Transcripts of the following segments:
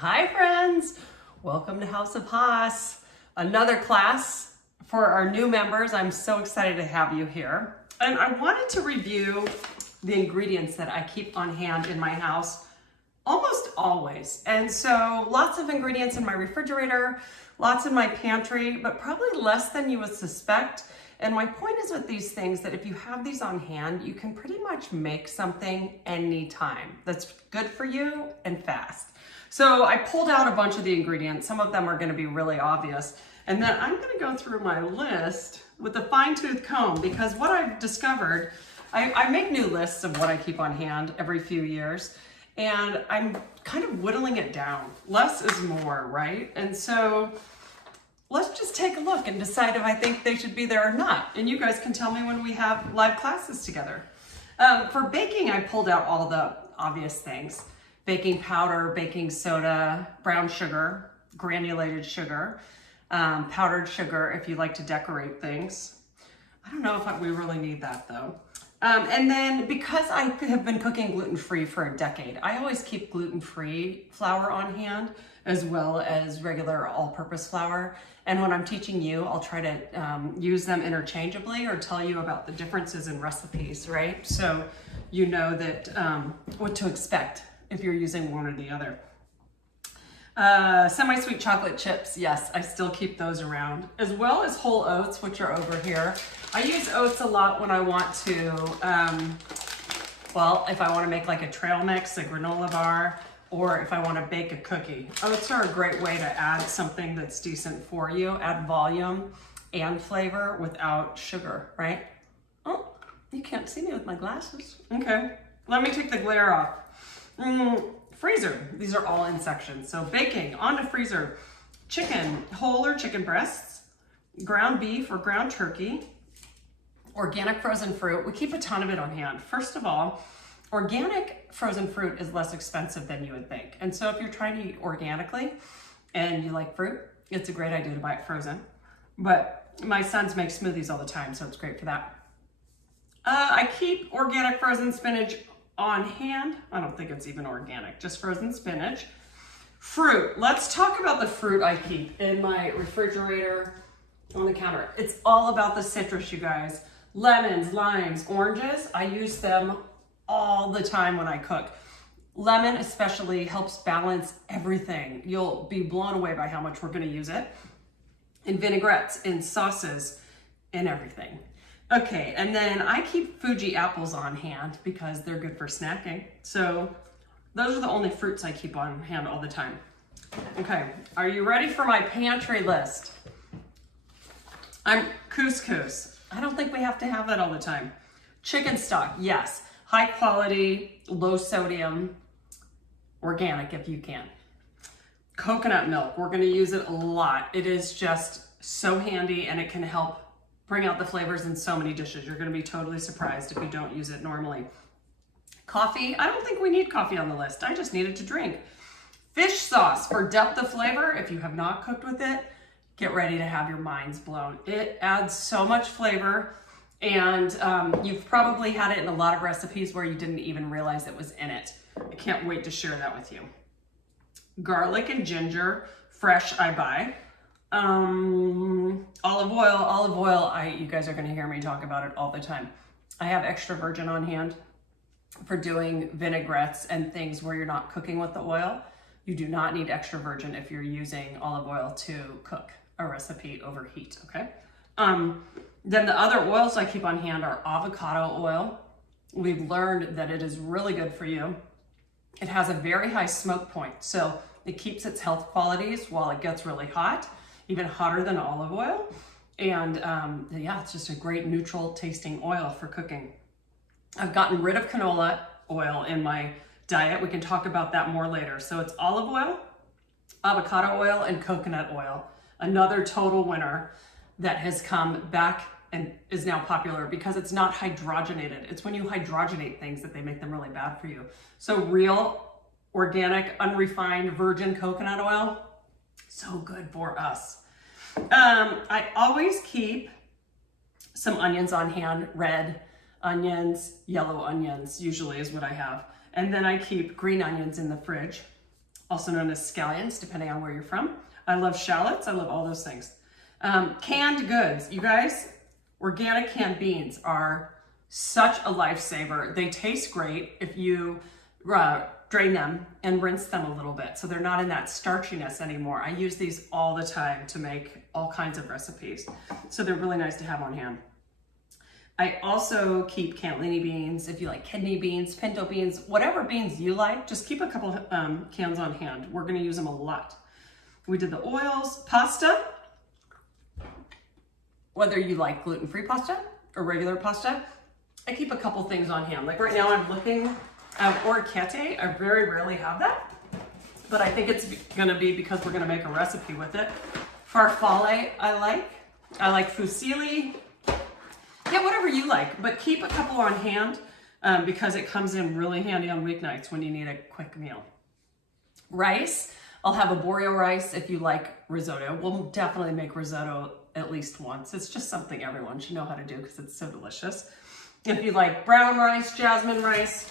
Hi friends, welcome to House of Haas. Another class for our new members. I'm so excited to have you here. And I wanted to review the ingredients that I keep on hand in my house almost always. And so lots of ingredients in my refrigerator, lots in my pantry, but probably less than you would suspect. And my point is with these things that if you have these on hand, you can pretty much make something anytime that's good for you and fast. So I pulled out a bunch of the ingredients. Some of them are going to be really obvious. And then I'm going to go through my list with a fine-tooth comb because what I've discovered, I make new lists of what I keep on hand every few years. And I'm kind of whittling it down. Less is more, right? And so let's just take a look and decide if I think they should be there or not. And you guys can tell me when we have live classes together. For baking, I pulled out all the obvious things. Baking powder, baking soda, brown sugar, granulated sugar, powdered sugar if you like to decorate things. I don't know if we really need that though. And then because I have been cooking gluten-free for a decade, I always keep gluten-free flour on hand as well as regular all-purpose flour. And when I'm teaching you, I'll try to use them interchangeably or tell you about the differences in recipes, right? So you know that what to expect if you're using one or the other. Semi-sweet chocolate chips, yes, I still keep those around, as well as whole oats, which are over here. I use oats a lot when I want to, well, if I want to make like a trail mix, a granola bar, or if I want to bake a cookie. Oats are a great way to add something that's decent for you, add volume and flavor without sugar, right? Oh, you can't see me with my glasses. Okay, let me take the glare off. Freezer, these are all in sections. So baking, on to freezer. Chicken, whole or chicken breasts, ground beef or ground turkey, organic frozen fruit. We keep a ton of it on hand. First of all, organic frozen fruit is less expensive than you would think. And so if you're trying to eat organically and you like fruit, it's a great idea to buy it frozen. But my sons make smoothies all the time, so it's great for that. I keep organic frozen spinach on hand. I don't think it's even organic, just frozen spinach. Fruit, let's talk about the fruit I keep in my refrigerator on the counter. It's all about the citrus, you guys. Lemons, limes, oranges, I use them all the time when I cook. Lemon especially helps balance everything. You'll be blown away by how much we're gonna use it. In vinaigrettes, in sauces, in everything. Okay, and then I keep Fuji apples on hand because they're good for snacking. So those are the only fruits I keep on hand all the time. Okay, are you ready for my pantry list? Couscous. I don't think we have to have that all the time. Chicken stock, yes. High quality, low sodium, organic if you can. Coconut milk, we're gonna use it a lot. It is just so handy and it can help bring out the flavors in so many dishes. You're gonna be totally surprised if you don't use it normally. Coffee, I don't think we need coffee on the list. I just need it to drink. Fish sauce for depth of flavor. If you have not cooked with it, get ready to have your minds blown. It adds so much flavor and you've probably had it in a lot of recipes where you didn't even realize it was in it. I can't wait to share that with you. Garlic and ginger, fresh I buy. Olive oil, you guys are gonna hear me talk about it all the time. I have extra virgin on hand for doing vinaigrettes and things where you're not cooking with the oil. You do not need extra virgin if you're using olive oil to cook a recipe over heat, okay? Then the other oils I keep on hand are avocado oil. We've learned that it is really good for you. It has a very high smoke point, so it keeps its health qualities while it gets really hot, even hotter than olive oil. And yeah, it's just a great neutral tasting oil for cooking. I've gotten rid of canola oil in my diet. We can talk about that more later. So it's olive oil, avocado oil, and coconut oil. Another total winner that has come back and is now popular because it's not hydrogenated. It's when you hydrogenate things that they make them really bad for you. So real, organic, unrefined, virgin coconut oil, so good for us. I always keep some onions on hand, red onions, yellow onions usually is what I have. And then I keep green onions in the fridge. also known as scallions, depending on where you're from. I love shallots. I love all those things. Canned goods. You guys, organic canned beans are such a lifesaver. They taste great if you drain them and rinse them a little bit so they're not in that starchiness anymore. I use these all the time to make all kinds of recipes. So they're really nice to have on hand. I also keep cannellini beans. If you like kidney beans, pinto beans, whatever beans you like, just keep a couple cans on hand. We're gonna use them a lot. We did the oils, pasta. Whether you like gluten-free pasta or regular pasta, I keep a couple things on hand. Like right now I'm looking at orecchiette. I very rarely have that, but I think it's gonna be because we're gonna make a recipe with it. Farfalle I like fusilli. Yeah, whatever you like, but keep a couple on hand because it comes in really handy on weeknights when you need a quick meal. Rice, I'll have a borio rice if you like risotto. We'll definitely make risotto at least once. It's just something everyone should know how to do because it's so delicious. If you like brown rice, jasmine rice,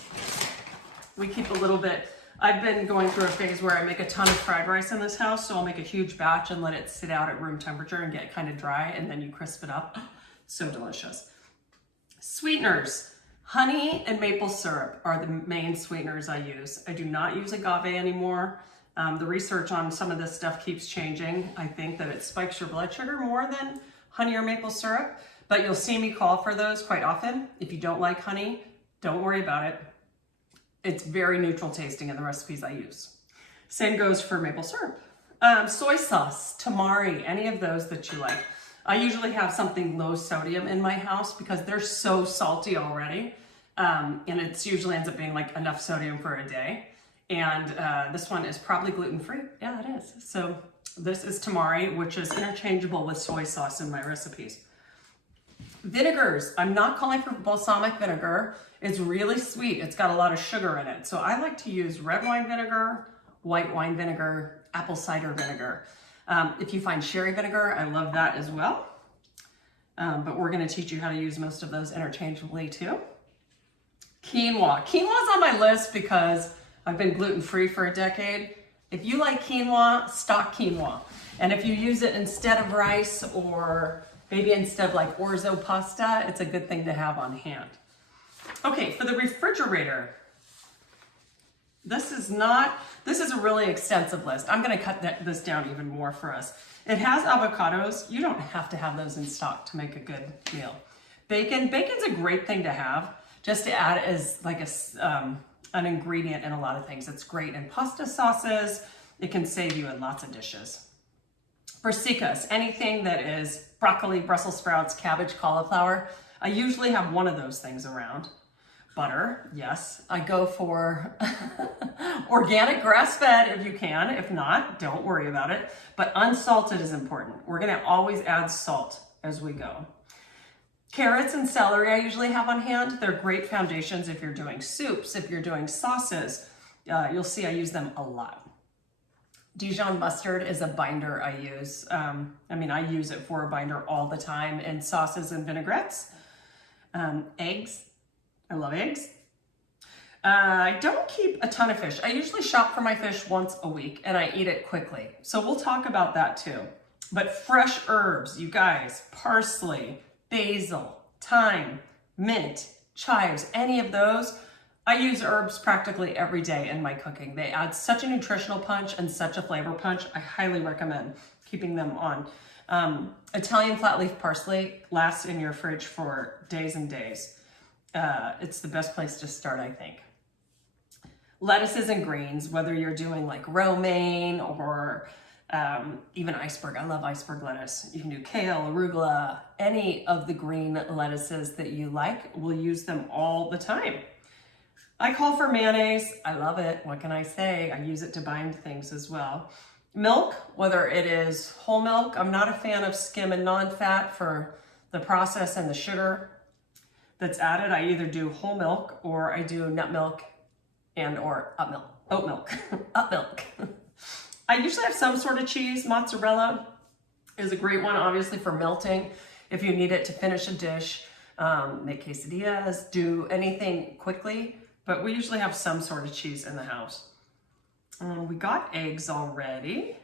we keep a little bit. I've been going through a phase where I make a ton of fried rice in this house, so I'll make a huge batch and let it sit out at room temperature and get kind of dry, and then you crisp it up. So delicious. Sweeteners. Honey and maple syrup are the main sweeteners I use. I do not use agave anymore. The research on some of this stuff keeps changing. I think that it spikes your blood sugar more than honey or maple syrup, but you'll see me call for those quite often. If you don't like honey, don't worry about it. It's very neutral tasting in the recipes I use. Same goes for maple syrup. Soy sauce, tamari, any of those that you like. I usually have something low sodium in my house because they're so salty already. And it usually ends up being like enough sodium for a day. And this one is probably gluten-free. Yeah, it is. So this is tamari, which is interchangeable with soy sauce in my recipes. Vinegars. I'm not calling for balsamic vinegar. It's really sweet. It's got a lot of sugar in it. So I like to use red wine vinegar, white wine vinegar, apple cider vinegar. If you find sherry vinegar, I love that as well. But we're gonna teach you how to use most of those interchangeably too. Quinoa. Quinoa's on my list because I've been gluten-free for a decade. If you like quinoa, stock quinoa. And if you use it instead of rice or maybe instead of like orzo pasta, it's a good thing to have on hand. Okay, for the refrigerator, this is a really extensive list. I'm gonna cut this down even more for us. It has avocados. You don't have to have those in stock to make a good meal. Bacon. Bacon's a great thing to have just to add as like an ingredient in a lot of things. It's great in pasta sauces. It can save you in lots of dishes. Brassicas, anything that is broccoli, Brussels sprouts, cabbage, cauliflower. I usually have one of those things around. Butter, yes. I go for organic grass-fed if you can. If not, don't worry about it. But unsalted is important. We're gonna always add salt as we go. Carrots and celery I usually have on hand. They're great foundations if you're doing soups, if you're doing sauces. You'll see I use them a lot. Dijon mustard is a binder I use. I use it for a binder all the time in sauces and vinaigrettes. Eggs. I love eggs. I don't keep a ton of fish. I usually shop for my fish once a week and I eat it quickly. So we'll talk about that too. But fresh herbs, you guys, parsley, basil, thyme, mint, chives, any of those. I use herbs practically every day in my cooking. They add such a nutritional punch and such a flavor punch. I highly recommend keeping them on. Italian flat leaf parsley lasts in your fridge for days and days. It's the best place to start, I think. Lettuces and greens, whether you're doing like romaine or even iceberg. I love iceberg lettuce. You can do kale, arugula, any of the green lettuces that you like. We'll use them all the time. I call for mayonnaise. I love it. What can I say? I use it to bind things as well. Milk, whether it is whole milk. I'm not a fan of skim and non-fat for the process and the sugar that's added. I either do whole milk or I do nut milk and or oat milk, up milk. I usually have some sort of cheese. Mozzarella is a great one, obviously for melting. If you need it to finish a dish, make quesadillas, do anything quickly, but we usually have some sort of cheese in the house. We got eggs already.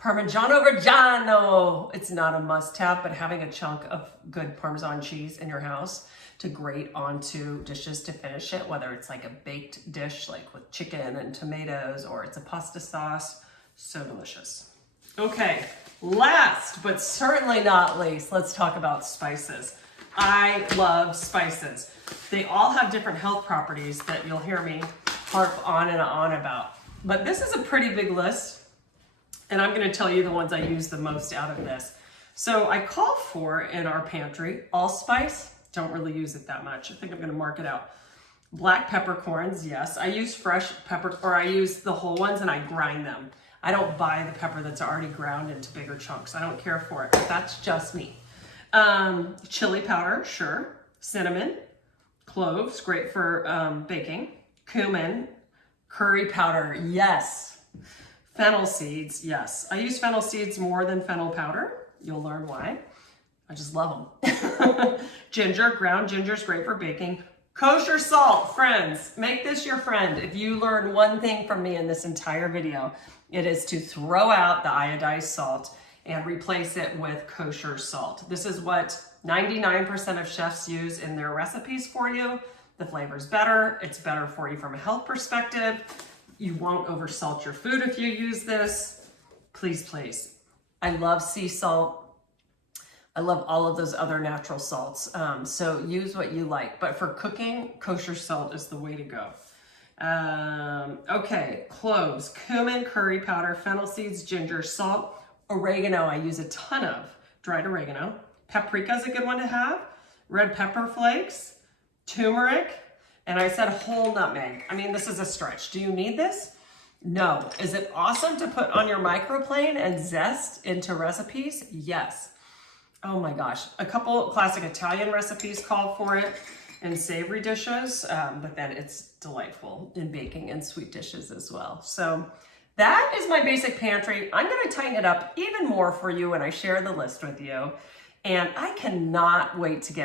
Parmigiano Reggiano. It's not a must-have, but having a chunk of good Parmesan cheese in your house to grate onto dishes to finish it, whether it's like a baked dish like with chicken and tomatoes, or it's a pasta sauce, so delicious. Okay, last but certainly not least, let's talk about spices. I love spices. They all have different health properties that you'll hear me harp on and on about. But this is a pretty big list, and I'm going to tell you the ones I use the most out of this. So I call for in our pantry allspice. Don't really use it that much. I think I'm going to mark it out. Black peppercorns, yes. I use fresh pepper, or I use the whole ones and I grind them. I don't buy the pepper that's already ground into bigger chunks. I don't care for it, but that's just me. Chili powder, sure. Cinnamon, cloves, great for baking. Cumin, curry powder, yes. Fennel seeds, yes. I use fennel seeds more than fennel powder. You'll learn why. I just love them. Ginger, ground ginger is great for baking. Kosher salt, friends, make this your friend. If you learn one thing from me in this entire video, it is to throw out the iodized salt and replace it with kosher salt. This is what 99% of chefs use in their recipes for you. The flavor's better. It's better for you from a health perspective. You won't oversalt your food if you use this. Please, please. I love sea salt. I love all of those other natural salts. So use what you like. But for cooking, kosher salt is the way to go. Okay, cloves, cumin, curry powder, fennel seeds, ginger, salt, oregano. I use a ton of dried oregano. Paprika is a good one to have. Red pepper flakes, turmeric, and I said whole nutmeg. I mean, this is a stretch. Do you need this? No. Is it awesome to put on your microplane and zest into recipes? Yes. Oh my gosh. A couple classic Italian recipes call for it in savory dishes, but then it's delightful in baking and sweet dishes as well. So that is my basic pantry. I'm going to tighten it up even more for you when I share the list with you. And I cannot wait to get